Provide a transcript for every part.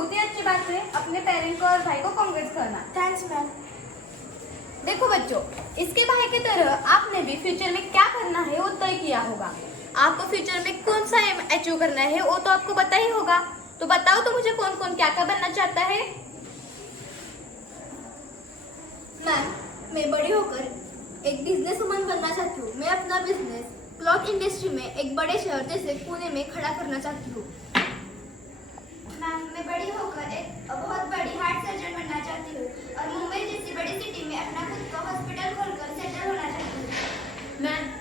बहुत ही अच्छी बात है अपने पेरेंट्स को और भाई को कांग्रेस करना। Thanks ma'am. देखो बच्चों, इसके भाई की तरह आपने भी फ्यूचर में क्या करना है वो तय किया होगा। आपको फ्यूचर में कौन सा एम अचीव करना है वो तो आपको पता ही होगा। तो बताओ तो मुझे कौन कौन क्या क्या बनना चाहता है। मैम, मैं बड़ी होकर एक बिजनेस वुमन बनना चाहती हूँ। मैं अपना बिजनेस क्लॉथ इंडस्ट्री में एक बड़े शहर जैसे पुणे में खड़ा करना चाहती हूँ। मैम, मैं बड़ी होकर एक बहुत बड़ी हार्ट सर्जन बनना चाहती हूँ और मुंबई जैसी बड़ी सिटी में अपना खुद का हॉस्पिटल खोलकर सेटल होना चाहती हूँ।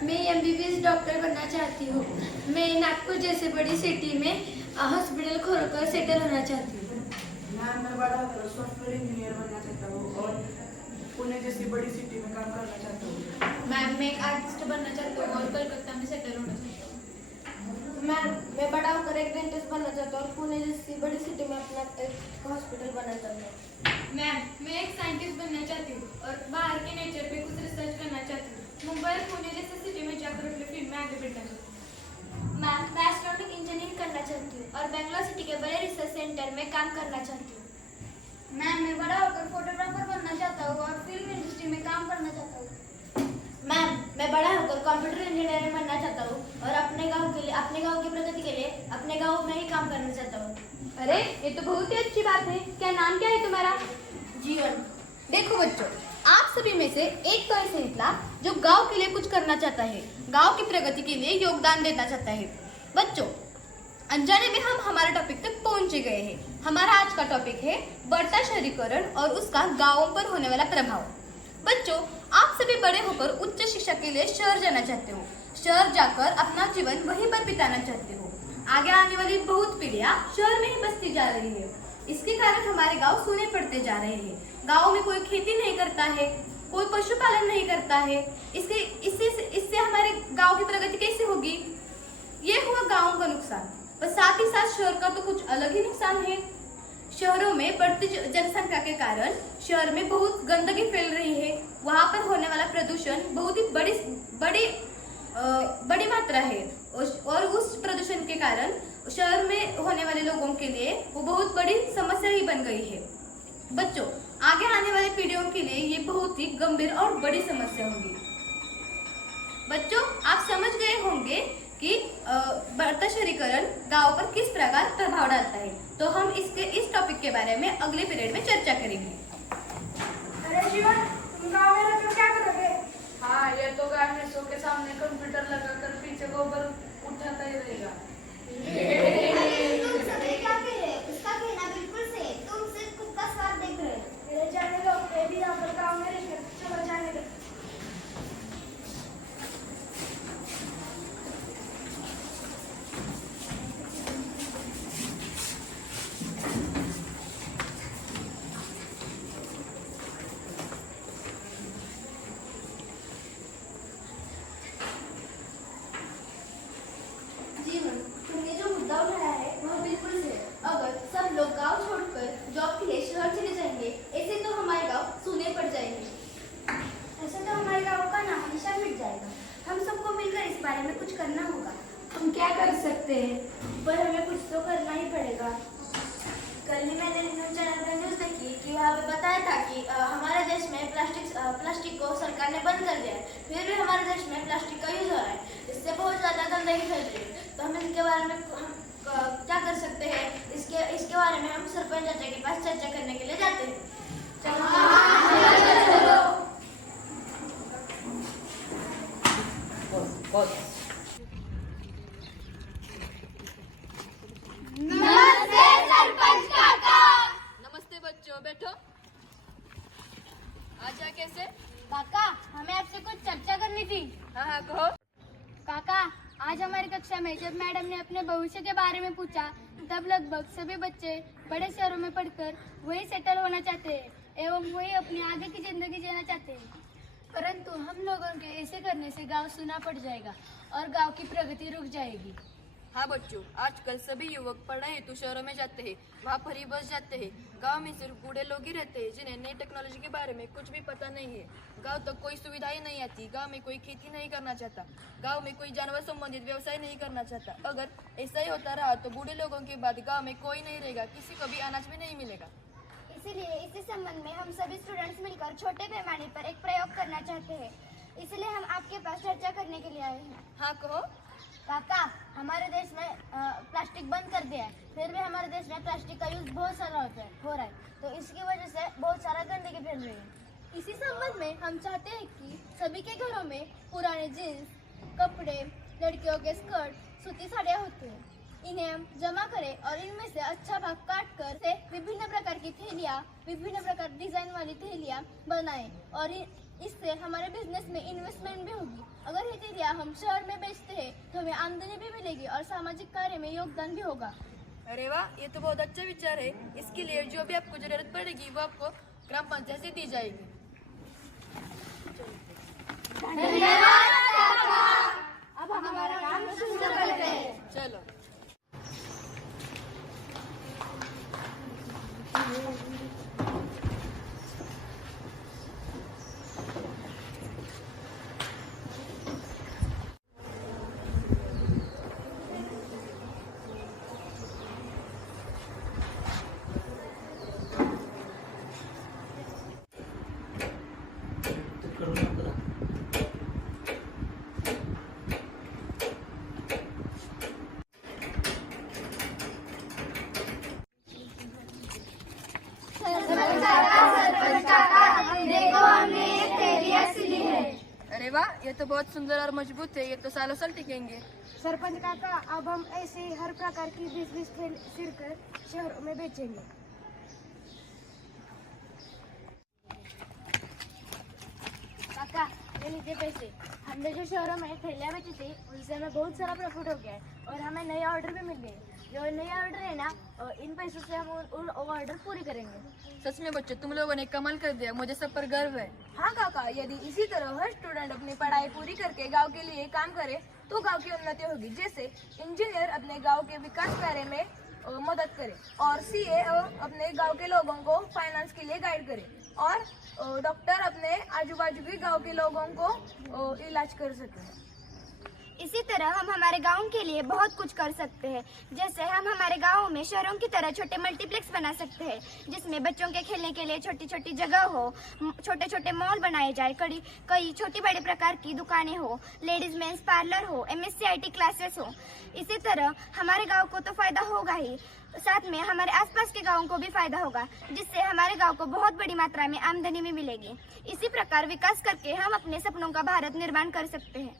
मैं एमबीबीएस डॉक्टर बनना चाहती हूँ। मैं नागपुर जैसे बड़ी सिटी में हॉस्पिटल खोलकर सेटल होना चाहती हूँ। मैं बड़ा होकर सॉफ्टवेयर इंजीनियर बनना चाहता हूँ और पुणे जैसी बड़ी सिटी में काम करना चाहता हूँ। मैं एक आर्टिस्ट बनना चाहती हूँ और कलकत्ता में सेटल होना चाहती हूँ। मैं बड़ा होकर एक डेंटिस्ट बनना चाहता हूँ और पुणे जैसी बड़ी सिटी में अपना एक हॉस्पिटल बनाना चाहता हूँ। मैं एक साइंटिस्ट बनना चाहती हूँ और बाहर के नेचर पे कुछ रिसर्च करना चाहती हूँ। मुंबई और पुणे जैसे सिटी में जाकर अपने फील्ड में आगे बढ़ना चाहती हूँ। मैं एस्ट्रोनॉमिक इंजीनियरिंग करना चाहती हूँ और बेंगलोर सिटी के बड़े रिसर्च सेंटर में काम करना चाहती हूँ। मैं बड़ा होकर फोटोग्राफर बनना चाहता हूँ और फिल्म इंडस्ट्री में काम करना चाहता हूँ। मैं बड़ा होकर कंप्यूटर इंजीनियर बनना चाहता हूँ और अपने गांव की प्रगति के लिए अपने गांव में ही काम करना चाहता हूँ। अरे ये तो बहुत ही अच्छी बात है। क्या नाम क्या है तुम्हारा? जीवन। देखो बच्चों, आप सभी में से एक तो ऐसे निकला जो गांव के लिए कुछ करना चाहता है, गांव की प्रगति के लिए योगदान देना चाहता है। बच्चों, अनजाने में हम हमारे टॉपिक तक पहुंच गए हैं। हमारा आज का टॉपिक है बढ़ता शहरीकरण और उसका गांवों पर होने वाला प्रभाव। बच्चों, आप सभी बड़े होकर उच्च शिक्षा के लिए शहर जाना चाहते हो। शहर जाकर अपना जीवन वहीं पर बिताना चाहते हो। आगे आने वाली बहुत पीढ़ियां शहर में ही बसती जा रही है। इसके कारण हमारे गांव सूने पड़ते जा रहे हैं। गांव में कोई खेती नहीं करता है, कोई पशुपालन नहीं करता है। इससे हमारे गांव की प्रगति कैसे होगी? ये हुआ गांव का नुकसान, पर साथ ही साथ शहर का तो कुछ अलग ही नुकसान है। शहरों में बढ़ती जनसंख्या के कारण शहर में बहुत गंदगी फैल रही है। वहां पर होने वाला प्रदूषण बहुत ही बड़ी मात्रा है और उस प्रदूषण के कारण शहर में होने वाले लोगों के लिए वो बहुत बड़ी समस्या ही बन गई है। बच्चों, आगे आने वाली पीढ़ियों के लिए ये बहुत ही गंभीर और बड़ी समस्या होगी। बच्चों, आप समझ गए होंगे कि बढ़ता शहरीकरण गांव पर किस प्रकार प्रभाव डालता है। तो हम इस टॉपिक के बारे में अगले पीरियड में चर्चा करेंगे। अरे जीवन, तुम गाँव में रहकर क्या करोगे? हाँ, ये तो गाय भैंसों के सामने कंप्यूटर लगाकर पीछे गोबर उठाता ही रहेगा। तुम सभी क्या कह रहे हो? उसका कहना बिल्कुल सही है। तुम सिर्फ खुद का स्वार्थ देख रहे हो। मेरे जाने दो, मैं भी यहाँ पर गाँव में रहकर चलो जाने दो। जीवन, तुमने जो मुद्दा उठाया है वह बिल्कुल सही है। अगर सब लोग गांव छोड़कर जॉब के लिए शहर चले जाएंगे, ऐसे तो हमारे गांव सूने पड़ जाएंगे। ऐसे तो हमारे गांव का नाम निशान मिट जाएगा। हम सबको मिलकर इस बारे में कुछ करना होगा। हम क्या कर सकते हैं? पर हमें कुछ तो करना ही पड़ेगा। कल ही मैंने न्यूज चैनल पर न्यूज देखी कि वहाँ पे बताया था कि हमारे देश में प्लास्टिक को सरकार ने बंद कर दिया है। फिर भी हमारे देश में प्लास्टिक का यूज हो रहा है। इससे बहुत ज़्यादा गंदगी फैल रही है। तो हम इसके बारे में हम क्या कर सकते हैं? इसके बारे में हम सरपंच चाचा के पास चर्चा करने के लिए जाते हैं। नमस्ते सरपंच काका। नमस्ते बच्चों, बैठो। अच्छा, कैसे? काका, हमें आपसे कुछ चर्चा करनी थी। हाँ, कहो। काका, आज हमारी कक्षा में जब मैडम ने अपने भविष्य के बारे में पूछा, तब लगभग सभी बच्चे बड़े शहरों में पढ़कर वही सेटल होना चाहते हैं एवं वही अपनी आगे की जिंदगी जीना चाहते हैं। परंतु हम लोगों के ऐसे करने से गांव सूना पड़ जाएगा और गांव की प्रगति रुक जाएगी। हाँ बच्चों, आजकल सभी युवक पढ़ाई हेतु शहरों में जाते हैं, वहाँ फरी बस जाते हैं। गांव में सिर्फ बूढ़े लोग ही रहते हैं जिन्हें नई टेक्नोलॉजी के बारे में कुछ भी पता नहीं है। गांव तक कोई सुविधा ही नहीं आती। गांव में कोई खेती नहीं करना चाहता। गांव में कोई जानवर संबंधित व्यवसाय नहीं करना चाहता। अगर ऐसा ही होता रहा तो बूढ़े लोगों के बाद गाँव में कोई नहीं रहेगा, किसी को भी अनाज भी नहीं मिलेगा। इसीलिए इसी संबंध में हम सभी स्टूडेंट्स मिलकर छोटे पैमाने पर एक प्रयोग करना चाहते हैं। इसलिए हम आपके पास चर्चा करने के लिए आए हैं। हाँ कहो। काका, हमारे देश में प्लास्टिक बंद कर दिया है, फिर भी हमारे देश में प्लास्टिक का यूज बहुत सारा हो रहा है, तो इसकी वजह से बहुत सारा गंदगी फैल रही है। इसी संबंध में हम चाहते हैं कि सभी के घरों में पुराने जीन्स, कपड़े, लड़कियों के स्कर्ट, सूती साड़ियाँ होती हैं, इन्हें हम जमा करें और इनमें से अच्छा भाग काट कर से विभिन्न प्रकार की थैलियाँ, विभिन्न प्रकार डिजाइन वाली थैलियाँ बनाएं और इससे हमारे बिजनेस में इन्वेस्टमेंट भी होगी। अगर ये थैलियाँ हम शहर में बेचते हैं तो हमें आमदनी भी मिलेगी और सामाजिक कार्य में योगदान भी होगा। अरे वाह, ये तो बहुत अच्छा विचार है। इसके लिए जो भी आपको जरूरत पड़ेगी वो आपको ग्राम पंचायत से दी जाएगी। अब हम हमारा काम शुरू करते हैं। चलो। अरे वाह, ये तो बहुत सुंदर और मजबूत है। ये तो सालों साल टिकेंगे। सरपंच काका, अब हम ऐसे हर प्रकार की 20-20 थैली सिरकर शहरों में बेचेंगे। काका, ये लीजिए पैसे। हमने जो शहरों में थैलियाँ बेची थी उनसे हमें बहुत सारा प्रॉफिट हो गया है और हमें नए ऑर्डर भी मिल गए। जो नए ऑर्डर है ना, इन पैसों से हम उन ऑर्डर पूरी करेंगे। सच में बच्चों, तुम लोगों ने कमाल कर दिया। मुझे सब पर गर्व है। हाँ काका, यदि इसी तरह हर स्टूडेंट अपनी पढ़ाई पूरी करके गांव के लिए काम करे तो गांव की उन्नति होगी। जैसे इंजीनियर अपने गांव के विकास कार्य में मदद करे और सीए अपने गांव के लोगों को फाइनेंस के लिए गाइड करे और डॉक्टर अपने आजू बाजू के गांव के लोगों को इलाज कर सके। इसी तरह हम हमारे गांव के लिए बहुत कुछ कर सकते हैं। जैसे हम हमारे गांव में शहरों की तरह छोटे मल्टीप्लेक्स बना सकते हैं जिसमें बच्चों के खेलने के लिए छोटी छोटी जगह हो, छोटे छोटे मॉल बनाए जाए, कई छोटी बड़ी प्रकार की दुकानें हो, लेडीज मेंस पार्लर हो, MSc IT क्लासेस हो। इसी तरह हमारे गाँव को तो फायदा होगा ही, साथ में हमारे आसपास के गाँवों को भी फायदा होगा, जिससे हमारे गाँव को बहुत बड़ी मात्रा में आमदनी भी मिलेगी। इसी प्रकार विकास करके हम अपने सपनों का भारत निर्माण कर सकते हैं।